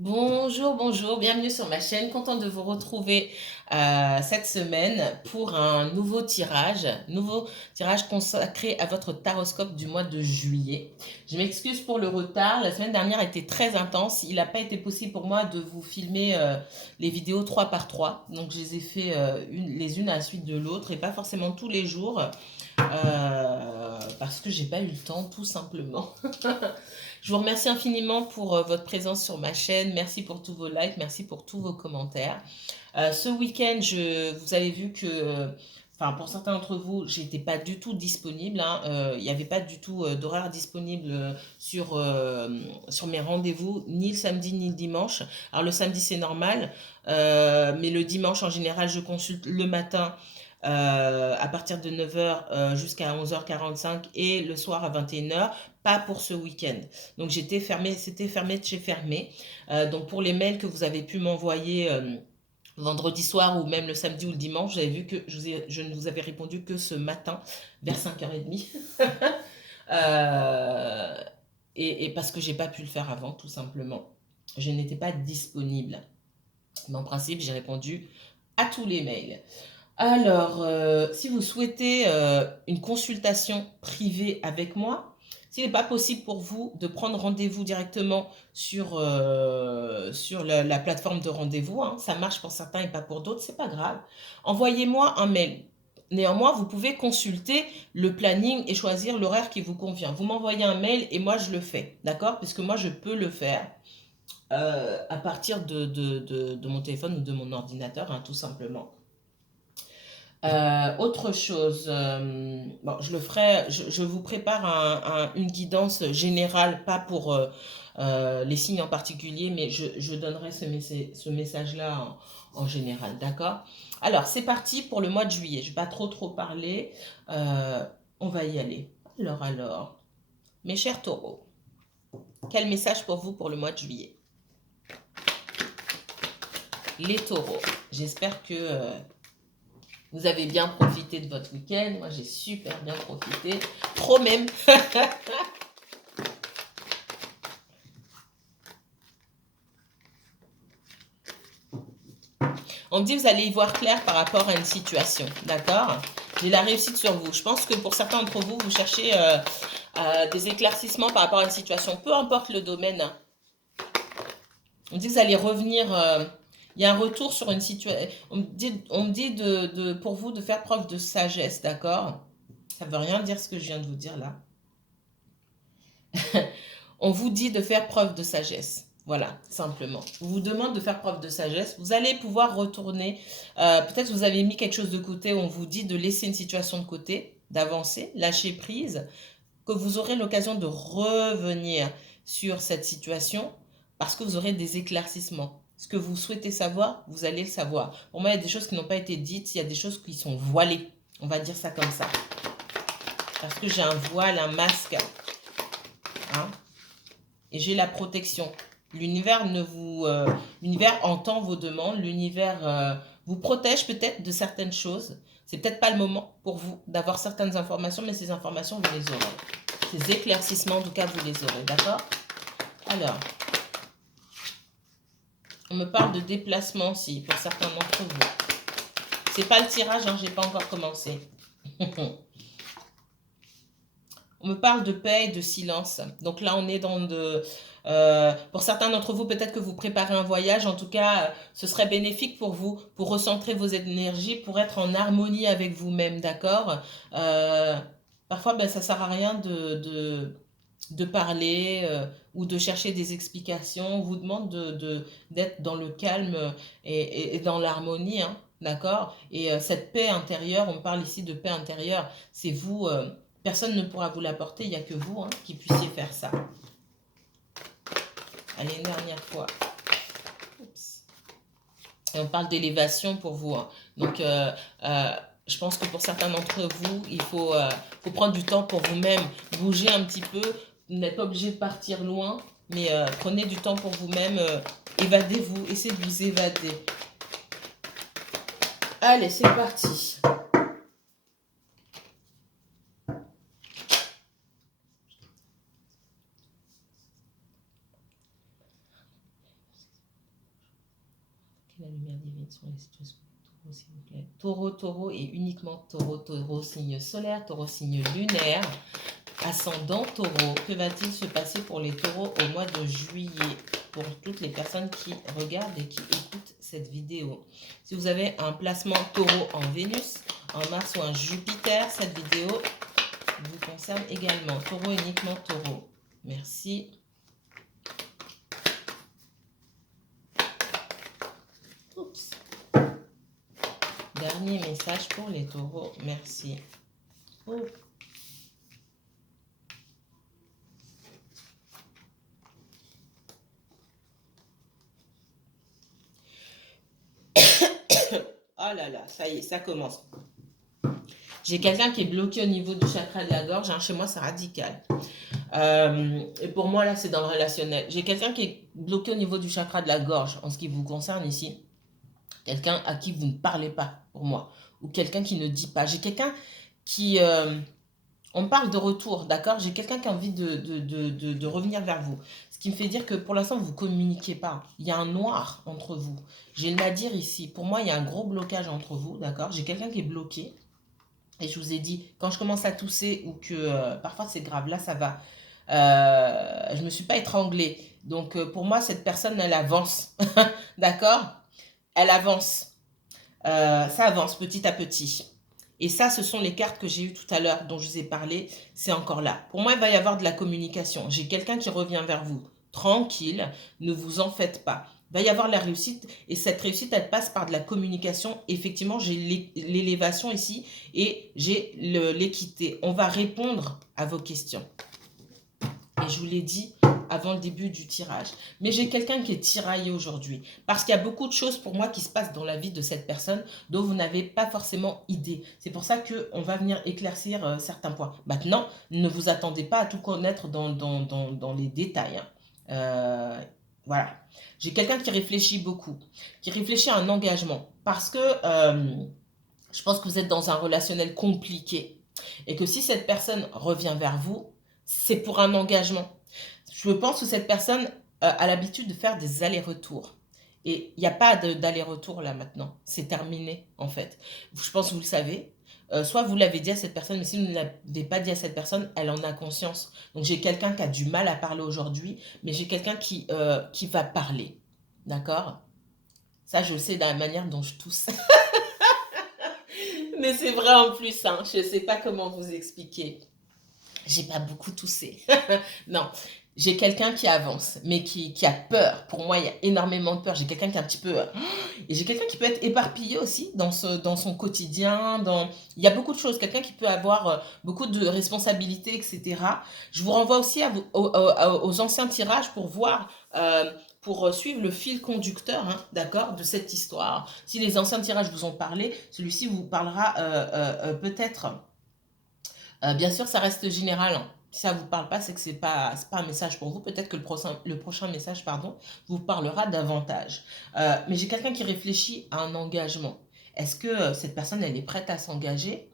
Bonjour, bonjour, bienvenue sur ma chaîne. Contente de vous retrouver cette semaine pour un nouveau tirage consacré à votre taroscope du mois de juillet. Je m'excuse pour le retard, la semaine dernière a été très intense. Il n'a pas été possible pour moi de vous filmer les vidéos 3 par 3. Donc je les ai fait les unes à la suite de l'autre et pas forcément tous les jours parce que j'ai pas eu le temps tout simplement. Je vous remercie infiniment pour votre présence sur ma chaîne. Merci pour tous vos likes, merci pour tous vos commentaires. Ce week-end, vous avez vu que, enfin pour certains d'entre vous, j'étais pas du tout disponible, hein. Il n'y avait pas du tout d'horaire disponible sur mes rendez-vous, ni le samedi ni le dimanche. Alors le samedi c'est normal, mais le dimanche en général je consulte le matin à partir de 9h jusqu'à 11h45 et le soir à 21h, pas pour ce week-end. Donc c'était fermé de chez fermé. Donc pour les mails que vous avez pu m'envoyer vendredi soir ou même le samedi ou le dimanche, vous avez vu que je ne vous avais répondu que ce matin vers 5h30. euh, et parce que j'ai pas pu le faire avant, tout simplement. Je n'étais pas disponible. Mais en principe, j'ai répondu à tous les mails. Alors, si vous souhaitez une consultation privée avec moi, s'il n'est pas possible pour vous de prendre rendez-vous directement sur la plateforme de rendez-vous, hein, ça marche pour certains et pas pour d'autres, c'est pas grave. Envoyez-moi un mail. Néanmoins, vous pouvez consulter le planning et choisir l'horaire qui vous convient. Vous m'envoyez un mail et moi je le fais, d'accord? Puisque moi je peux le faire à partir de mon téléphone ou de mon ordinateur, hein, tout simplement. Autre chose, bon, je le ferai, je vous prépare une guidance générale, pas pour les signes en particulier, mais je donnerai ce message-là en général, d'accord? Alors, c'est parti pour le mois de juillet. Je ne vais pas trop parler. Euh, on va y aller. Alors, mes chers taureaux, quel message pour vous pour le mois de juillet? Les taureaux, j'espère que vous avez bien profité de votre week-end. Moi, j'ai super bien profité. Trop même. On me dit, vous allez y voir clair par rapport à une situation. D'accord? J'ai la réussite sur vous. Je pense que pour certains d'entre vous, vous cherchez des éclaircissements par rapport à une situation. Peu importe le domaine. On me dit, vous allez revenir. Il y a un retour sur une situation. On me dit pour vous de faire preuve de sagesse. D'accord? Ça ne veut rien dire ce que je viens de vous dire là. On vous dit de faire preuve de sagesse. Voilà, simplement. On vous demande de faire preuve de sagesse. Vous allez pouvoir retourner. Peut-être que vous avez mis quelque chose de côté. On vous dit de laisser une situation de côté, d'avancer, lâcher prise, que vous aurez l'occasion de revenir sur cette situation parce que vous aurez des éclaircissements. Ce que vous souhaitez savoir, vous allez le savoir. Pour moi, il y a des choses qui n'ont pas été dites, il y a des choses qui sont voilées. On va dire ça comme ça. Parce que j'ai un voile, un masque. Hein, et j'ai la protection. L'univers entend vos demandes, l'univers vous protège peut-être de certaines choses. C'est peut-être pas le moment pour vous d'avoir certaines informations, mais ces informations, vous les aurez. Ces éclaircissements, en tout cas, vous les aurez, d'accord? Alors, on me parle de déplacement aussi, pour certains d'entre vous. C'est pas le tirage, hein, j'ai pas encore commencé. On me parle de paix et de silence. Donc là, on est pour certains d'entre vous, peut-être que vous préparez un voyage. En tout cas, ce serait bénéfique pour vous, pour recentrer vos énergies, pour être en harmonie avec vous-même, d'accord? Euh, Parfois, ben, ça sert à rien de parler ou de chercher des explications. On vous demande d'être dans le calme et dans l'harmonie, hein, d'accord? Et cette paix intérieure, on parle ici de paix intérieure, c'est vous... personne ne pourra vous l'apporter, il n'y a que vous, hein, qui puissiez faire ça. Allez, une dernière fois. Oups. Et on parle d'élévation pour vous, hein. Donc, je pense que pour certains d'entre vous, il faut prendre du temps pour vous-même, bouger un petit peu. Vous n'êtes pas obligé de partir loin, mais prenez du temps pour vous-même. Évadez-vous, essayez de vous évader. Allez, c'est parti. la lumière divine sur les situations. Taureau, s'il vous plaît. Taureau, taureau et uniquement taureau, taureau, signe solaire, taureau, signe lunaire, ascendant taureau. Que va-t-il se passer pour les taureaux au mois de juillet? Pour toutes les personnes qui regardent et qui écoutent cette vidéo. Si vous avez un placement taureau en Vénus, en Mars ou en Jupiter, cette vidéo vous concerne également. Taureau, uniquement taureau. Merci. Oups. Dernier message pour les taureaux. Merci. Oh. Oh là là, ça y est, ça commence. J'ai quelqu'un qui est bloqué au niveau du chakra de la gorge. Hein, chez moi, c'est radical. Et pour moi, là, c'est dans le relationnel. J'ai quelqu'un qui est bloqué au niveau du chakra de la gorge, en ce qui vous concerne ici. Quelqu'un à qui vous ne parlez pas, pour moi. Ou quelqu'un qui ne dit pas. J'ai quelqu'un qui... on parle de retour, d'accord? J'ai quelqu'un qui a envie de revenir vers vous. Ce qui me fait dire que pour l'instant, vous ne communiquez pas. Il y a un noir entre vous. J'ai le nadir ici. Pour moi, il y a un gros blocage entre vous, d'accord? J'ai quelqu'un qui est bloqué. Et je vous ai dit, quand je commence à tousser ou que parfois c'est grave, là ça va. Je ne me suis pas étranglée. Donc pour moi, cette personne, elle avance. D'accord? Elle avance. Ça avance petit à petit. Et ça, ce sont les cartes que j'ai eues tout à l'heure, dont je vous ai parlé. C'est encore là. Pour moi, il va y avoir de la communication. J'ai quelqu'un qui revient vers vous. Tranquille, ne vous en faites pas. Il va y avoir la réussite. Et cette réussite, elle passe par de la communication. Effectivement, j'ai l'élévation ici et j'ai l'équité. On va répondre à vos questions. Et je vous l'ai dit avant le début du tirage. Mais j'ai quelqu'un qui est tiraillé aujourd'hui. Parce qu'il y a beaucoup de choses pour moi qui se passent dans la vie de cette personne dont vous n'avez pas forcément idée. C'est pour ça qu'on va venir éclaircir certains points. Maintenant, ne vous attendez pas à tout connaître dans les détails. Voilà. J'ai quelqu'un qui réfléchit beaucoup. Qui réfléchit à un engagement. Parce que je pense que vous êtes dans un relationnel compliqué. Et que si cette personne revient vers vous, c'est pour un engagement. Je pense que cette personne a l'habitude de faire des allers-retours. Et il n'y a pas d'aller-retour là maintenant. C'est terminé en fait. Je pense que vous le savez. Soit vous l'avez dit à cette personne, mais si vous ne l'avez pas dit à cette personne, elle en a conscience. Donc j'ai quelqu'un qui a du mal à parler aujourd'hui, mais j'ai quelqu'un qui va parler. D'accord? Ça, je le sais de la manière dont je tousse. Mais c'est vrai en plus, hein. Je ne sais pas comment vous expliquer. J'ai pas beaucoup toussé. Non, j'ai quelqu'un qui avance, mais qui a peur. Pour moi, il y a énormément de peur. J'ai quelqu'un qui est un petit peu... et j'ai quelqu'un qui peut être éparpillé aussi dans son quotidien. Il y a beaucoup de choses. Quelqu'un qui peut avoir beaucoup de responsabilités, etc. Je vous renvoie aussi aux anciens tirages pour voir... pour suivre le fil conducteur, hein, d'accord, de cette histoire. Si les anciens tirages vous ont parlé, celui-ci vous parlera peut-être... bien sûr, ça reste général. Hein. Si ça ne vous parle pas, c'est que ce n'est pas un message pour vous. Peut-être que le prochain message vous parlera davantage. Mais j'ai quelqu'un qui réfléchit à un engagement. Est-ce que cette personne, elle est prête à s'engager?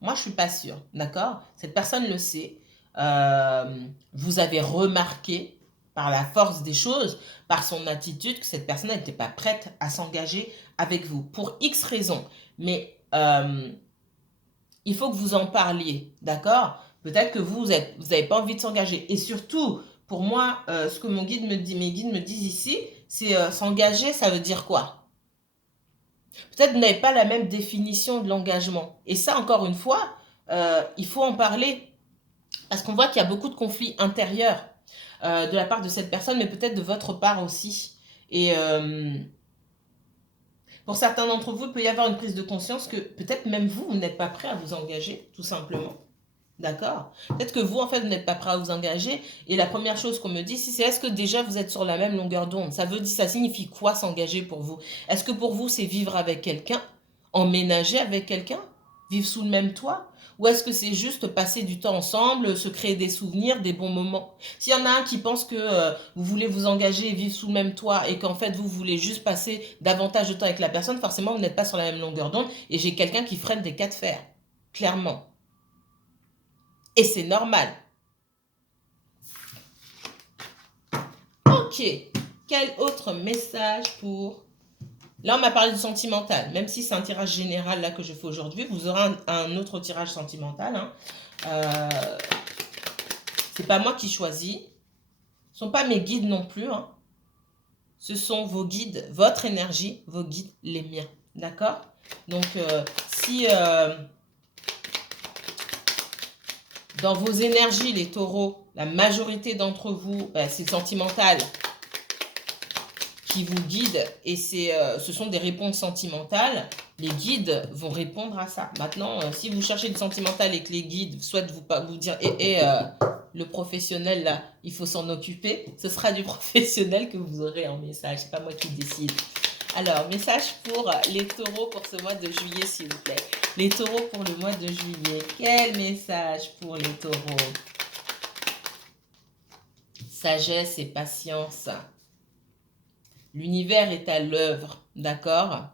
Moi, je ne suis pas sûre. D'accord? Cette personne le sait. Vous avez remarqué par la force des choses, par son attitude, que cette personne n'était pas prête à s'engager avec vous. Pour X raisons. Mais... il faut que vous en parliez, d'accord? Peut-être que vous n'avez pas envie de s'engager. Et surtout, pour moi, ce que mes guides me disent ici, c'est s'engager, ça veut dire quoi? Peut-être que vous n'avez pas la même définition de l'engagement. Et ça, encore une fois, il faut en parler. Parce qu'on voit qu'il y a beaucoup de conflits intérieurs de la part de cette personne, mais peut-être de votre part aussi. Et... pour certains d'entre vous, il peut y avoir une prise de conscience que peut-être même vous, vous n'êtes pas prêt à vous engager, tout simplement. D'accord? Peut-être que vous, en fait, vous n'êtes pas prêt à vous engager. Et la première chose qu'on me dit, c'est est-ce que déjà vous êtes sur la même longueur d'onde? Ça signifie quoi s'engager pour vous? Est-ce que pour vous, c'est vivre avec quelqu'un? Emménager avec quelqu'un? Vivre sous le même toit? Ou est-ce que c'est juste passer du temps ensemble, se créer des souvenirs, des bons moments? S'il y en a un qui pense que vous voulez vous engager et vivre sous le même toit et qu'en fait vous voulez juste passer davantage de temps avec la personne, forcément vous n'êtes pas sur la même longueur d'onde et j'ai quelqu'un qui freine des cas de fer. Clairement. Et c'est normal. Ok. Quel autre message pour Là, on m'a parlé du sentimental. Même si c'est un tirage général là que je fais aujourd'hui, vous aurez un autre tirage sentimental. Hein. C'est pas moi qui choisis. Ce ne sont pas mes guides non plus. Hein. Ce sont vos guides, votre énergie, vos guides, les miens. D'accord? Donc, si dans vos énergies, les taureaux, la majorité d'entre vous, c'est sentimental qui vous guide et ce sont des réponses sentimentales, les guides vont répondre à ça. Maintenant, si vous cherchez du sentimental et que les guides souhaitent vous dire le professionnel là, il faut s'en occuper, ce sera du professionnel que vous aurez en message, c'est pas moi qui décide. Alors, message pour les taureaux pour ce mois de juillet, s'il vous plaît. Les taureaux pour le mois de juillet. Quel message pour les taureaux? Sagesse et patience. L'univers est à l'œuvre, d'accord?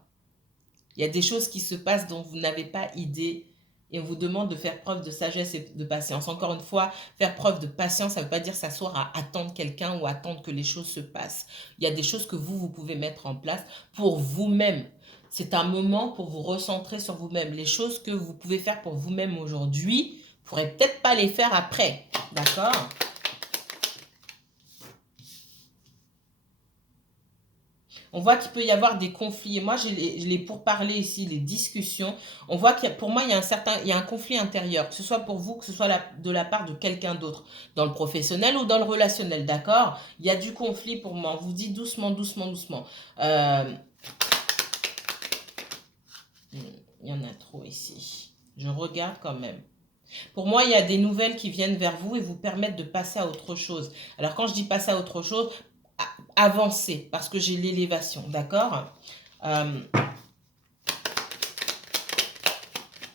Il y a des choses qui se passent dont vous n'avez pas idée et on vous demande de faire preuve de sagesse et de patience. Encore une fois, faire preuve de patience, ça ne veut pas dire s'asseoir à attendre quelqu'un ou attendre que les choses se passent. Il y a des choses que vous pouvez mettre en place pour vous-même. C'est un moment pour vous recentrer sur vous-même. Les choses que vous pouvez faire pour vous-même aujourd'hui, vous ne pourrez peut-être pas les faire après, d'accord? On voit qu'il peut y avoir des conflits. Et moi, je les pourparlers ici, les discussions. On voit pour moi, il y a un conflit intérieur, que ce soit pour vous, que ce soit de la part de quelqu'un d'autre, dans le professionnel ou dans le relationnel, d'accord? Il y a du conflit pour moi. On vous dit doucement, doucement, doucement. Il y en a trop ici. Je regarde quand même. Pour moi, il y a des nouvelles qui viennent vers vous et vous permettent de passer à autre chose. Alors, quand je dis passer à autre chose, avancer, parce que j'ai l'élévation, d'accord?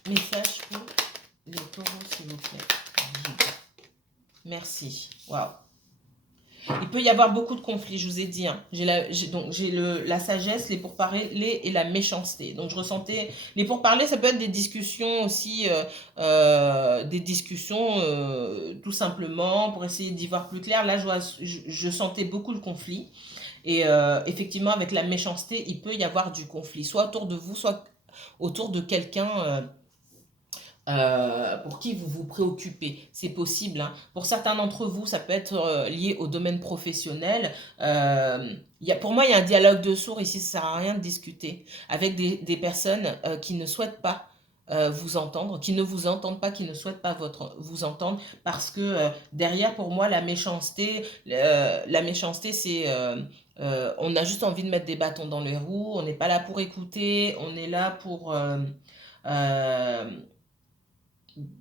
Message pour les taureaux, s'il vous plaît. Merci. Waouh. Il peut y avoir beaucoup de conflits, je vous ai dit. Hein. J'ai la sagesse, les pourparlers et la méchanceté. Donc je ressentais... Les pourparlers, ça peut être des discussions aussi, des discussions tout simplement pour essayer d'y voir plus clair. Là, je sentais beaucoup le conflit. Et effectivement, avec la méchanceté, il peut y avoir du conflit, soit autour de vous, soit autour de quelqu'un pour qui vous vous préoccupez. C'est possible. Hein. Pour certains d'entre vous, ça peut être lié au domaine professionnel. Pour moi, il y a un dialogue de sourds ici, ça ne sert à rien de discuter avec des personnes qui ne souhaitent pas vous entendre, qui ne vous entendent pas, qui ne souhaitent pas vous entendre, parce que derrière, pour moi, la méchanceté, c'est... on a juste envie de mettre des bâtons dans les roues, on n'est pas là pour écouter, on est là pour...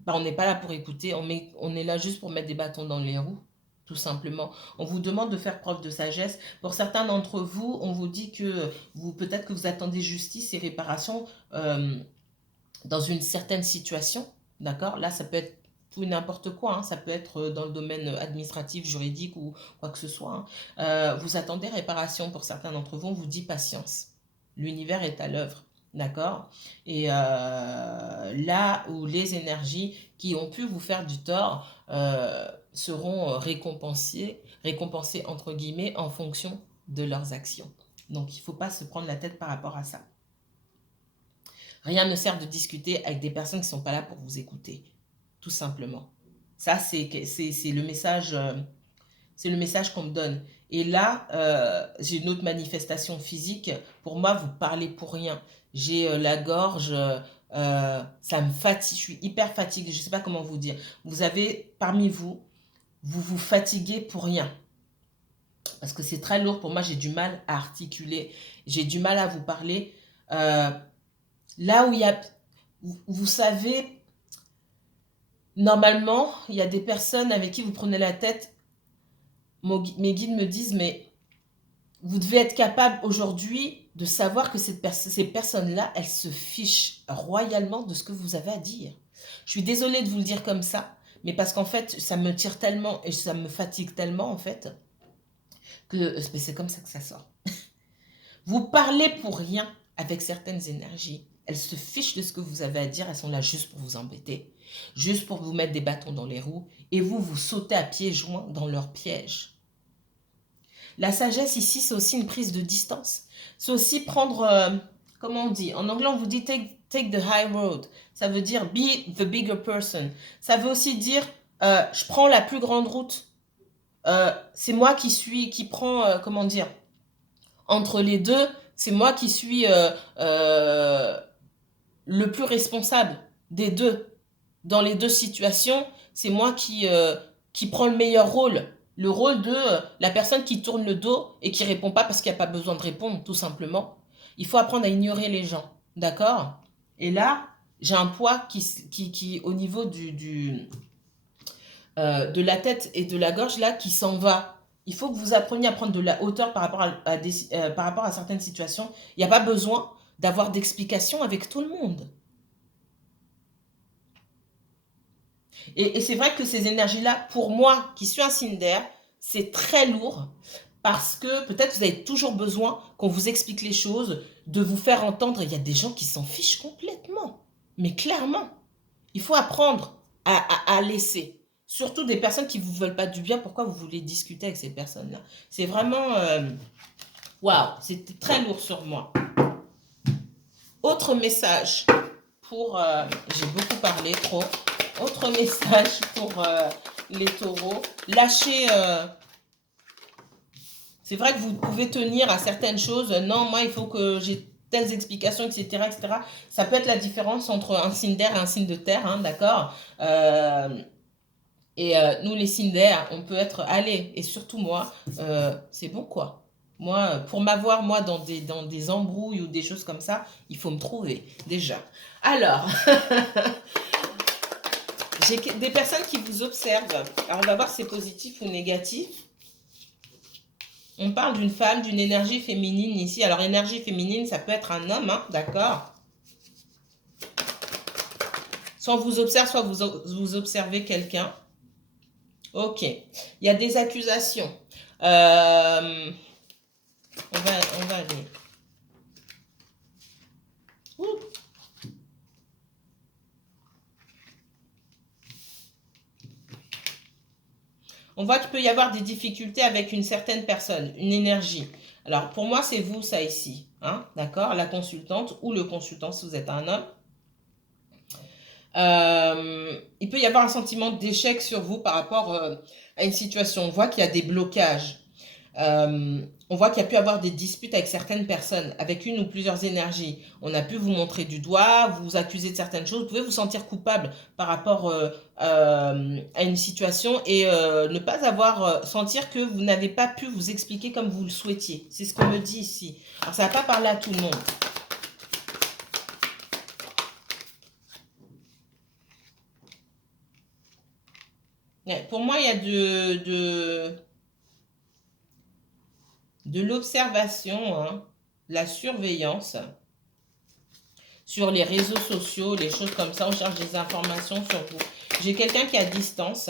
on n'est pas là pour écouter, on est là juste pour mettre des bâtons dans les roues, tout simplement. On vous demande de faire preuve de sagesse. Pour certains d'entre vous, on vous dit que peut-être que vous attendez justice et réparation dans une certaine situation, d'accord? Là, ça peut être tout n'importe quoi, hein. Ça peut être dans le domaine administratif, juridique ou quoi que ce soit. Hein. Vous attendez réparation pour certains d'entre vous, on vous dit patience. L'univers est à l'œuvre. D'accord? Et là où les énergies qui ont pu vous faire du tort seront récompensées entre guillemets en fonction de leurs actions. Donc il ne faut pas se prendre la tête par rapport à ça. Rien ne sert de discuter avec des personnes qui ne sont pas là pour vous écouter. Tout simplement. Ça, c'est le message... c'est le message qu'on me donne. Et là, j'ai une autre manifestation physique. Pour moi, vous parlez pour rien. J'ai la gorge, ça me fatigue. Je suis hyper fatiguée. Je ne sais pas comment vous dire. Vous avez, parmi vous, vous fatiguez pour rien. Parce que c'est très lourd. Pour moi, j'ai du mal à articuler. J'ai du mal à vous parler. Là où il y a... Vous savez, normalement, il y a des personnes avec qui vous prenez la tête. Mes guides me disent, mais vous devez être capable aujourd'hui de savoir que ces personnes-là, elles se fichent royalement de ce que vous avez à dire. Je suis désolée de vous le dire comme ça, mais parce qu'en fait, ça me tire tellement et ça me fatigue tellement, en fait, que c'est comme ça que ça sort. Vous parlez pour rien avec certaines énergies. Elles se fichent de ce que vous avez à dire, elles sont là juste pour vous embêter, juste pour vous mettre des bâtons dans les roues, et vous sautez à pieds joints dans leur piège. La sagesse ici, c'est aussi une prise de distance. C'est aussi prendre, comment on dit? En anglais, on vous dit take the high road. Ça veut dire be the bigger person. Ça veut aussi dire je prends la plus grande route. C'est moi qui prends, comment dire, entre les deux, c'est moi qui suis le plus responsable des deux. Dans les deux situations, c'est moi qui prends le meilleur rôle. Le rôle de la personne qui tourne le dos et qui répond pas parce qu'il n'y a pas besoin de répondre, tout simplement. Il faut apprendre à ignorer les gens. D'accord? Et là, j'ai un poids qui au niveau de la tête et de la gorge, là, qui s'en va. Il faut que vous appreniez à prendre de la hauteur par rapport à certaines situations. Il n'y a pas besoin d'avoir d'explications avec tout le monde. Et c'est vrai que ces énergies-là, pour moi, qui suis un signe d'air, c'est très lourd parce que peut-être vous avez toujours besoin qu'on vous explique les choses, de vous faire entendre. Il y a des gens qui s'en fichent complètement. Mais clairement, il faut apprendre à laisser. Surtout des personnes qui ne vous veulent pas du bien. Pourquoi vous voulez discuter avec ces personnes-là? C'est vraiment... Waouh, c'était très lourd sur moi. Autre message pour... j'ai beaucoup parlé, trop. Autre message pour les taureaux. Lâchez... c'est vrai que vous pouvez tenir à certaines choses. Non, moi, il faut que j'ai telles explications, etc., etc. Ça peut être la différence entre un signe d'air et un signe de terre, hein, d'accord? Nous, les signes d'air, on peut être... Allez, et surtout moi, c'est bon, quoi. Moi, pour m'avoir, moi, dans des embrouilles ou des choses comme ça, il faut me trouver, déjà. Alors... J'ai des personnes qui vous observent. Alors, on va voir si c'est positif ou négatif. On parle d'une femme, d'une énergie féminine ici. Alors, énergie féminine, ça peut être un homme, hein, d'accord? Soit on vous observe, soit vous observez quelqu'un. Ok. Il y a des accusations. On va aller. Ouh. On voit qu'il peut y avoir des difficultés avec une certaine personne, une énergie. Alors, pour moi, c'est vous, ça, ici. Hein, d'accord? La consultante ou le consultant, si vous êtes un homme. Il peut y avoir un sentiment d'échec sur vous par rapport à une situation. On voit qu'il y a des blocages. On voit qu'il y a pu avoir des disputes avec certaines personnes, avec une ou plusieurs énergies. On a pu vous montrer du doigt, vous accuser de certaines choses. Vous pouvez vous sentir coupable par rapport à une situation et ne pas avoir, sentir que vous n'avez pas pu vous expliquer comme vous le souhaitiez. C'est ce qu'on me dit ici. Alors, ça ne va pas parler à tout le monde. Pour moi, il y a de l'observation, hein, la surveillance sur les réseaux sociaux, les choses comme ça. On cherche des informations sur vous. J'ai quelqu'un qui est à distance,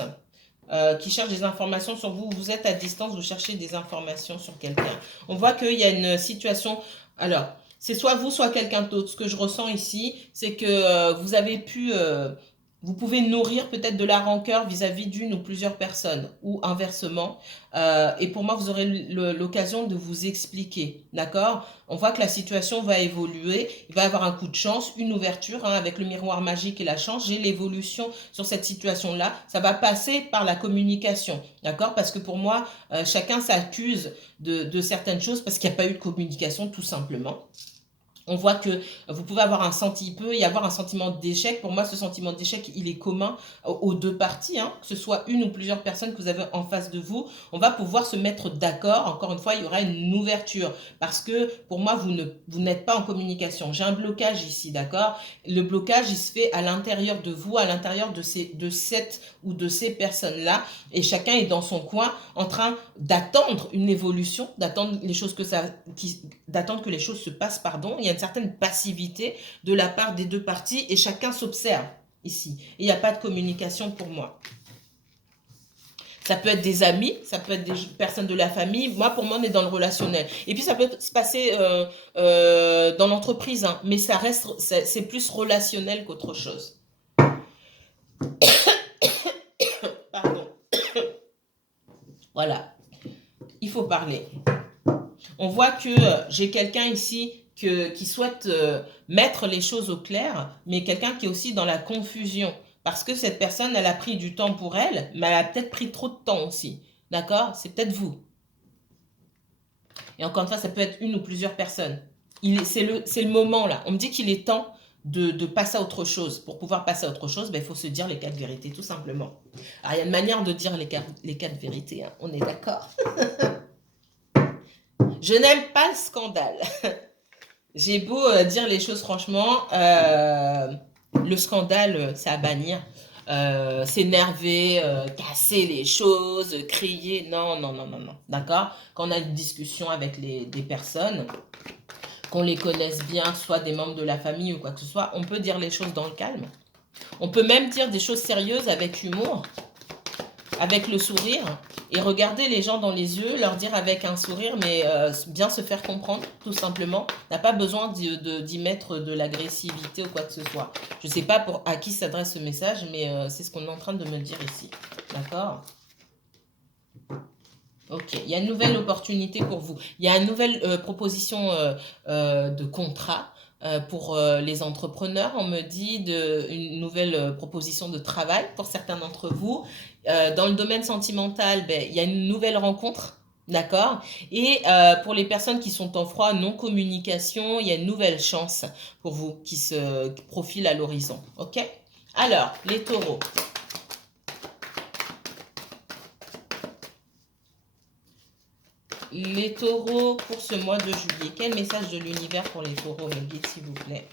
qui cherche des informations sur vous. Vous êtes à distance, vous cherchez des informations sur quelqu'un. On voit qu'il y a une situation... Alors, c'est soit vous, soit quelqu'un d'autre. Ce que je ressens ici, c'est que vous avez pu... vous pouvez nourrir peut-être de la rancœur vis-à-vis d'une ou plusieurs personnes, ou inversement. Et pour moi, vous aurez l'occasion de vous expliquer, d'accord? On voit que la situation va évoluer, il va y avoir un coup de chance, une ouverture, hein, avec le miroir magique et la chance. J'ai l'évolution sur cette situation-là. Ça va passer par la communication, d'accord? Parce que pour moi, chacun s'accuse de certaines choses parce qu'il n'y a pas eu de communication, tout simplement. On voit que vous pouvez avoir il peut y avoir un sentiment d'échec. Pour moi, ce sentiment d'échec, il est commun aux deux parties, hein, que ce soit une ou plusieurs personnes que vous avez en face de vous. On va pouvoir se mettre d'accord. Encore une fois, il y aura une ouverture parce que pour moi, vous n'êtes pas en communication. J'ai un blocage ici, d'accord? Le blocage, il se fait à l'intérieur de vous, à l'intérieur de cette ou de ces personnes-là, et chacun est dans son coin en train d'attendre une évolution, d'attendre les choses d'attendre que les choses se passent, pardon. Il y a une certaine passivité de la part des deux parties et chacun s'observe ici. Et il n'y a pas de communication pour moi. Ça peut être des amis, ça peut être des personnes de la famille. Moi, pour moi, on est dans le relationnel. Et puis, ça peut se passer dans l'entreprise, hein, mais ça reste, c'est plus relationnel qu'autre chose. Pardon. Voilà. Il faut parler. On voit que j'ai quelqu'un ici qui souhaite mettre les choses au clair, mais quelqu'un qui est aussi dans la confusion. Parce que cette personne, elle a pris du temps pour elle, mais elle a peut-être pris trop de temps aussi. D'accord? C'est peut-être vous. Et encore une fois, ça peut être une ou plusieurs personnes. C'est le moment là. On me dit qu'il est temps de passer à autre chose. Pour pouvoir passer à autre chose, ben, il faut se dire les 4 vérités, tout simplement. Alors, il y a une manière de dire les 4 vérités, hein. On est d'accord. Je n'aime pas le scandale. J'ai beau dire les choses franchement, le scandale, c'est à bannir. S'énerver, casser les choses, crier, non, non, non, non, non, d'accord? Quand on a une discussion avec des personnes, qu'on les connaisse bien, soit des membres de la famille ou quoi que ce soit, on peut dire les choses dans le calme. On peut même dire des choses sérieuses avec humour, avec le sourire, et regarder les gens dans les yeux, leur dire avec un sourire, mais bien se faire comprendre, tout simplement. On n'a pas besoin d'y mettre de l'agressivité ou quoi que ce soit. Je ne sais pas à qui s'adresse ce message, mais c'est ce qu'on est en train de me dire ici. D'accord? Ok, il y a une nouvelle opportunité pour vous. Il y a une nouvelle proposition de contrat pour les entrepreneurs. On me dit une nouvelle proposition de travail pour certains d'entre vous. Dans le domaine sentimental, ben, il y a une nouvelle rencontre. D'accord? Et pour les personnes qui sont en froid, non-communication, il y a une nouvelle chance pour vous qui se profile à l'horizon. Ok? Alors, les taureaux. Les taureaux pour ce mois de juillet. Quel message de l'univers pour les taureaux, mes guides, s'il vous plaît?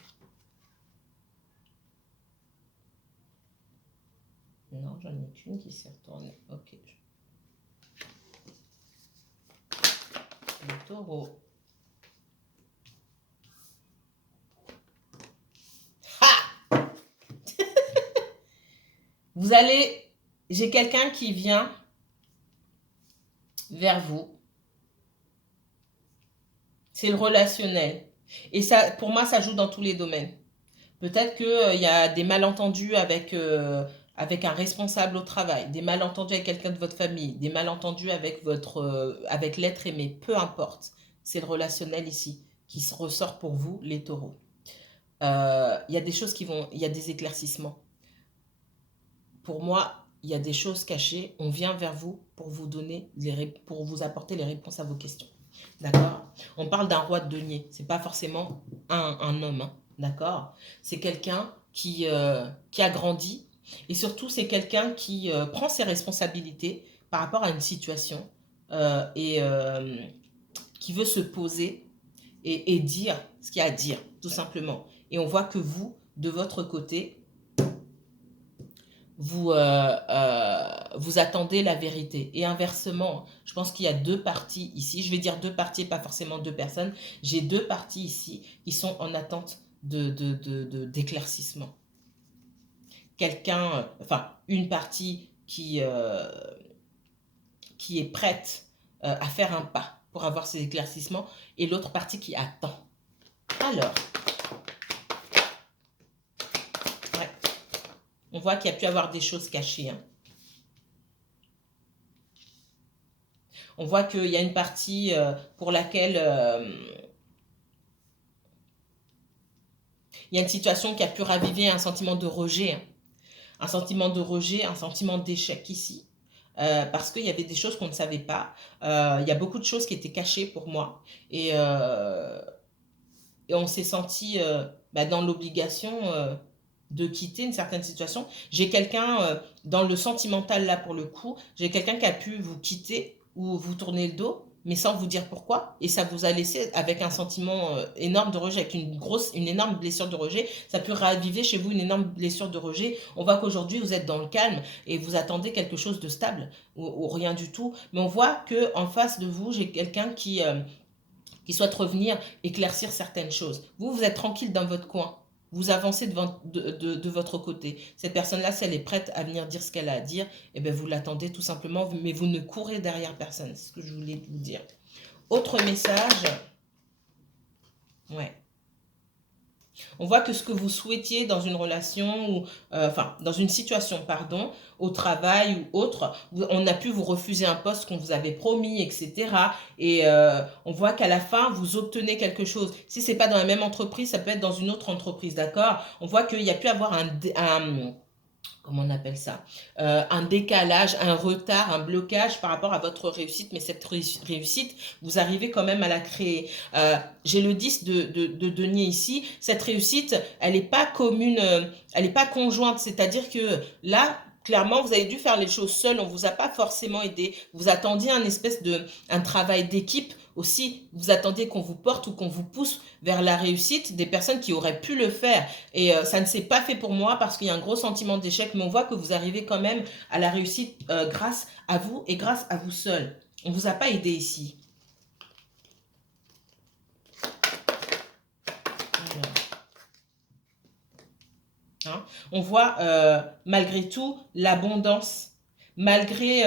Non, j'en ai qu'une qui s'est retournée. Ok. Les taureaux. Ha! Vous allez... J'ai quelqu'un qui vient vers vous. C'est le relationnel. Et ça, pour moi, ça joue dans tous les domaines. Peut-être qu'il y a des malentendus avec un responsable au travail, des malentendus avec quelqu'un de votre famille, des malentendus avec avec l'être aimé, peu importe. C'est le relationnel ici qui se ressort pour vous, les taureaux. Il y a des choses il y a des éclaircissements. Pour moi, il y a des choses cachées. On vient vers vous pour vous donner pour vous apporter les réponses à vos questions. D'accord? On parle d'un roi de denier. C'est pas forcément un homme. Hein. D'accord? C'est quelqu'un qui a grandi. Et surtout, c'est quelqu'un qui prend ses responsabilités par rapport à une situation et qui veut se poser et dire ce qu'il y a à dire, tout simplement. Et on voit que vous, de votre côté, vous attendez la vérité. Et inversement, je pense qu'il y a 2 parties ici. Je vais dire 2 parties, pas forcément 2 personnes. J'ai 2 parties ici qui sont en attente d'éclaircissement. Quelqu'un, enfin, une partie qui est prête à faire un pas pour avoir ces éclaircissements et l'autre partie qui attend. Alors, ouais, on voit qu'il y a pu avoir des choses cachées. Hein. On voit qu'il y a une partie pour laquelle il y a une situation qui a pu raviver un sentiment de rejet. Hein. Un sentiment de rejet, un sentiment d'échec ici. Parce qu'il y avait des choses qu'on ne savait pas. Il y a beaucoup de choses qui étaient cachées pour moi. Et on s'est senti dans l'obligation de quitter une certaine situation. J'ai quelqu'un, dans le sentimental là pour le coup, j'ai quelqu'un qui a pu vous quitter ou vous tourner le dos, mais sans vous dire pourquoi. Et ça vous a laissé avec un sentiment énorme de rejet, avec une énorme blessure de rejet. Ça peut raviver chez vous une énorme blessure de rejet. On voit qu'aujourd'hui, vous êtes dans le calme et vous attendez quelque chose de stable ou rien du tout. Mais on voit qu'en face de vous, j'ai quelqu'un qui souhaite revenir éclaircir certaines choses. Vous êtes tranquille dans votre coin. Vous avancez de votre côté. Cette personne-là, si elle est prête à venir dire ce qu'elle a à dire, eh bien, vous l'attendez tout simplement, mais vous ne courez derrière personne. C'est ce que je voulais vous dire. Autre message. Ouais. On voit que ce que vous souhaitiez dans une relation, ou enfin, dans une situation, pardon, au travail ou autre, on a pu vous refuser un poste qu'on vous avait promis, etc. Et on voit qu'à la fin, vous obtenez quelque chose. Si ce n'est pas dans la même entreprise, ça peut être dans une autre entreprise, d'accord? On voit qu'il y a pu avoir comment on appelle ça, un décalage, un retard, un blocage par rapport à votre réussite, mais cette réussite, vous arrivez quand même à la créer. J'ai le 10 de denier ici. Cette réussite, elle n'est pas commune, elle n'est pas conjointe, c'est-à-dire que là, clairement, vous avez dû faire les choses seul, on ne vous a pas forcément aidé. Vous attendiez un travail d'équipe aussi. Vous attendiez qu'on vous porte ou qu'on vous pousse vers la réussite, des personnes qui auraient pu le faire. Et ça ne s'est pas fait pour moi parce qu'il y a un gros sentiment d'échec, mais on voit que vous arrivez quand même à la réussite grâce à vous et grâce à vous seul. On ne vous a pas aidé ici. Hein, on voit malgré tout l'abondance, malgré...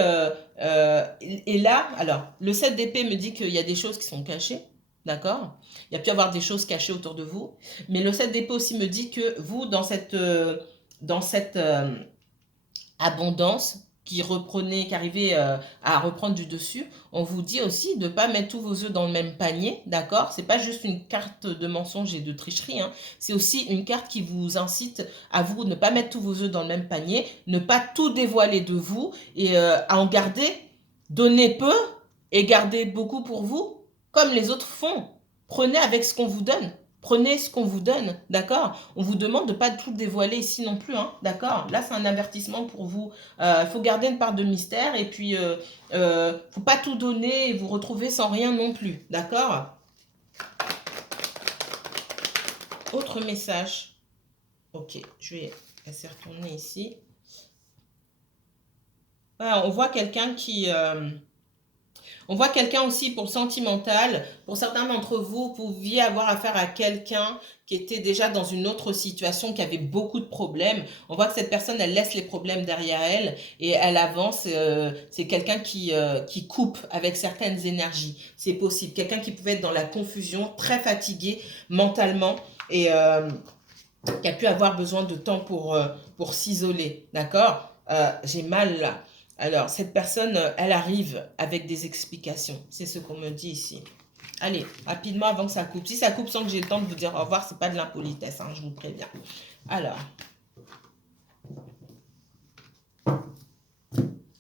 et là, alors, le 7 d'épée me dit qu'il y a des choses qui sont cachées, d'accord? Il y a pu y avoir des choses cachées autour de vous, mais le 7 d'épée aussi me dit que vous, dans cette abondance, qui arrivait à reprendre du dessus, on vous dit aussi de ne pas mettre tous vos œufs dans le même panier, d'accord? C'est pas juste une carte de mensonge et de tricherie, hein. C'est aussi une carte qui vous incite à vous ne pas mettre tous vos œufs dans le même panier, ne pas tout dévoiler de vous et à en garder, donner peu et garder beaucoup pour vous, comme les autres font. Prenez avec ce qu'on vous donne. Prenez ce qu'on vous donne, d'accord? On vous demande de ne pas tout dévoiler ici non plus, hein, d'accord? Là, c'est un avertissement pour vous. Il faut garder une part de mystère et puis faut pas tout donner et vous retrouver sans rien non plus, d'accord? Autre message. Ok, je vais laisser retourner ici. Voilà, on voit quelqu'un qui... on voit quelqu'un aussi pour le sentimental. Pour certains d'entre vous, vous pouviez avoir affaire à quelqu'un qui était déjà dans une autre situation, qui avait beaucoup de problèmes. On voit que cette personne, elle laisse les problèmes derrière elle et elle avance. C'est quelqu'un qui coupe avec certaines énergies. C'est possible. Quelqu'un qui pouvait être dans la confusion, très fatigué mentalement et qui a pu avoir besoin de temps pour s'isoler. D'accord? J'ai mal là. Alors, cette personne, elle arrive avec des explications. C'est ce qu'on me dit ici. Allez, rapidement avant que ça coupe. Si ça coupe sans que j'ai le temps de vous dire au revoir, c'est pas de l'impolitesse, hein, je vous préviens. Alors.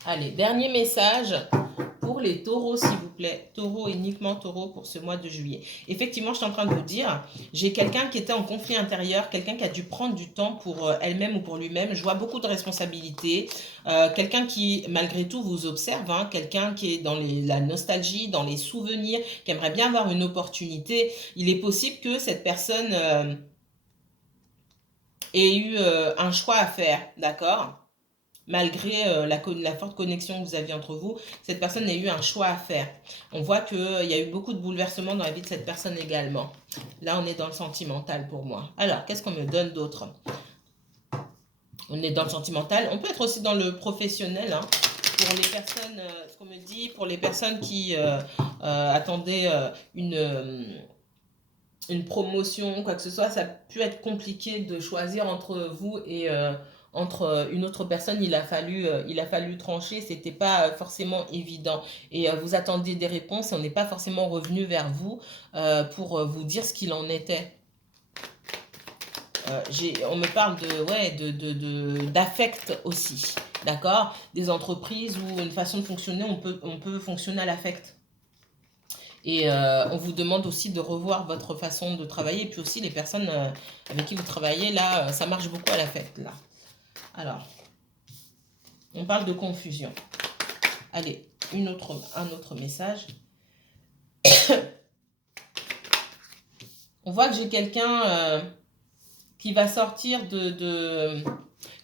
Allez, dernier message pour les taureaux, s'il vous plaît. Taureau, uniquement taureau pour ce mois de juillet. Effectivement, je suis en train de vous dire, j'ai quelqu'un qui était en conflit intérieur, quelqu'un qui a dû prendre du temps pour elle-même ou pour lui-même. Je vois beaucoup de responsabilités. Quelqu'un qui, malgré tout, vous observe. Hein, quelqu'un qui est dans la nostalgie, dans les souvenirs, qui aimerait bien avoir une opportunité. Il est possible que cette personne ait eu un choix à faire, d'accord ? Malgré la forte connexion que vous aviez entre vous, cette personne a eu un choix à faire. On voit qu'il y a eu beaucoup de bouleversements dans la vie de cette personne également. Là, on est dans le sentimental pour moi. Alors, qu'est-ce qu'on me donne d'autre? On est dans le sentimental. On peut être aussi dans le professionnel, hein. Pour les personnes, ce qu'on me dit, pour les personnes qui attendaient une promotion, quoi que ce soit, ça a pu être compliqué de choisir entre vous et entre une autre personne. Il a fallu trancher, c'était pas forcément évident. Et vous attendiez des réponses et on n'est pas forcément revenu vers vous pour vous dire ce qu'il en était. On me parle d'affect aussi, d'accord? Des entreprises où une façon de fonctionner, on peut fonctionner à l'affect. Et on vous demande aussi de revoir votre façon de travailler. Et puis aussi, les personnes avec qui vous travaillez, là, ça marche beaucoup à l'affect, là. Alors, on parle de confusion. Allez, un autre message. On voit que j'ai quelqu'un qui va sortir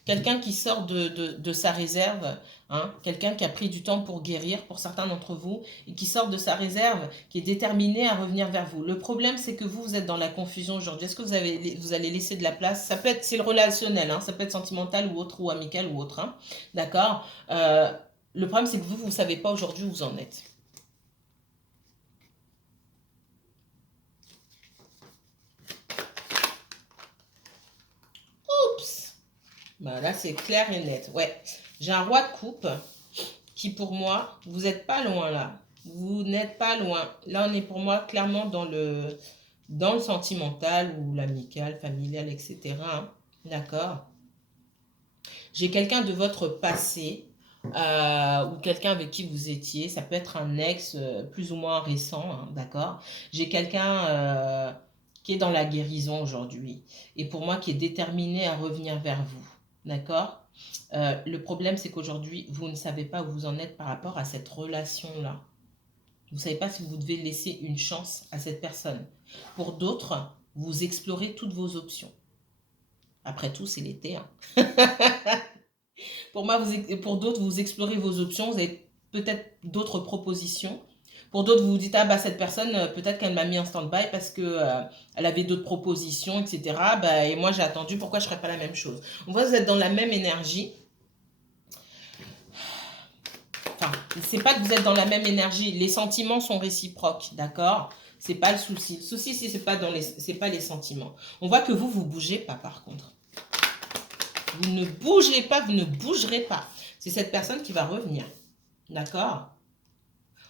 quelqu'un qui sort de sa réserve, hein, quelqu'un qui a pris du temps pour guérir, pour certains d'entre vous, et qui sort de sa réserve, qui est déterminé à revenir vers vous. Le problème, c'est que vous êtes dans la confusion aujourd'hui. Est-ce que vous allez laisser de la place? Ça peut être, c'est le relationnel, hein, ça peut être sentimental ou autre, ou amical ou autre, hein, d'accord? Le problème, c'est que vous ne savez pas aujourd'hui où vous en êtes. Bah, là, c'est clair et net. Ouais. J'ai un roi de coupe qui, pour moi, vous n'êtes pas loin là. Vous n'êtes pas loin. Là, on est pour moi clairement dans le sentimental ou l'amical, familial, etc. hein. D'accord? J'ai quelqu'un de votre passé ou quelqu'un avec qui vous étiez. Ça peut être un ex plus ou moins récent, hein, d'accord? J'ai quelqu'un qui est dans la guérison aujourd'hui et pour moi qui est déterminé à revenir vers vous, d'accord? Le problème, c'est qu'aujourd'hui, vous ne savez pas où vous en êtes par rapport à cette relation-là. Vous ne savez pas si vous devez laisser une chance à cette personne. Pour d'autres, vous explorez toutes vos options. Après tout, c'est l'été. Hein. Pour moi, pour d'autres, vous explorez vos options. Vous avez peut-être d'autres propositions. Pour d'autres, vous vous dites, ah bah cette personne, peut-être qu'elle m'a mis en stand-by parce que elle avait d'autres propositions, etc. Bah, et moi, j'ai attendu, pourquoi je ne ferais pas la même chose? On voit que vous êtes dans la même énergie. Enfin, c'est pas que vous êtes dans la même énergie. Les sentiments sont réciproques, d'accord? C'est pas le souci. Le souci, c'est pas les sentiments. On voit que vous bougez pas, par contre. Vous ne bougez pas, vous ne bougerez pas. C'est cette personne qui va revenir. D'accord?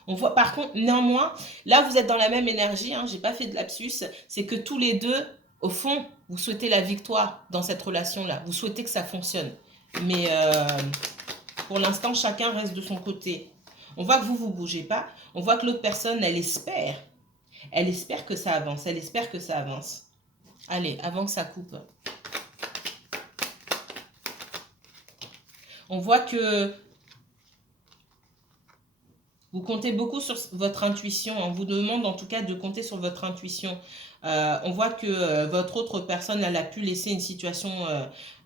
On voit par contre, néanmoins, là vous êtes dans la même énergie, hein, j'ai pas fait de lapsus, c'est que tous les deux, au fond, vous souhaitez la victoire dans cette relation-là. Vous souhaitez que ça fonctionne. Mais pour l'instant, chacun reste de son côté. On voit que vous bougez pas. On voit que l'autre personne, elle espère. Elle espère que ça avance. Elle espère que ça avance. Allez, avant que ça coupe. On voit que vous comptez beaucoup sur votre intuition. On vous demande en tout cas de compter sur votre intuition. On voit que votre autre personne, elle a pu laisser une situation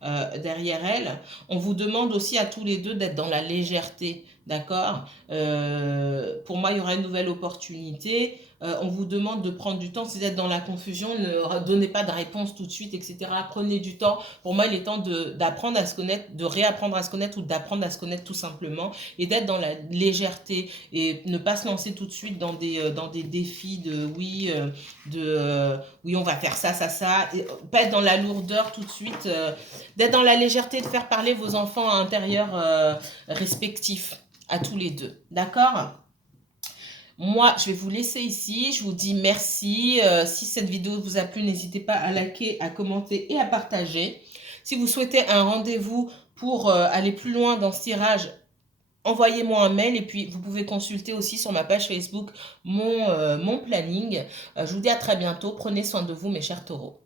derrière elle. On vous demande aussi à tous les deux d'être dans la légèreté. D'accord? Pour moi, il y aura une nouvelle opportunité. On vous demande de prendre du temps. Si vous êtes dans la confusion, ne donnez pas de réponse tout de suite, etc. Prenez du temps. Pour moi, il est temps d'apprendre à se connaître, de réapprendre à se connaître ou d'apprendre à se connaître tout simplement et d'être dans la légèreté et ne pas se lancer tout de suite dans des défis de oui, oui, on va faire ça, ça, ça. Et pas être dans la lourdeur tout de suite. D'être dans la légèreté, de faire parler vos enfants intérieurs respectifs à tous les deux. D'accord? Moi, je vais vous laisser ici. Je vous dis merci. Si cette vidéo vous a plu, n'hésitez pas à liker, à commenter et à partager. Si vous souhaitez un rendez-vous pour aller plus loin dans ce tirage, envoyez-moi un mail et puis vous pouvez consulter aussi sur ma page Facebook mon planning. Je vous dis à très bientôt. Prenez soin de vous, mes chers taureaux.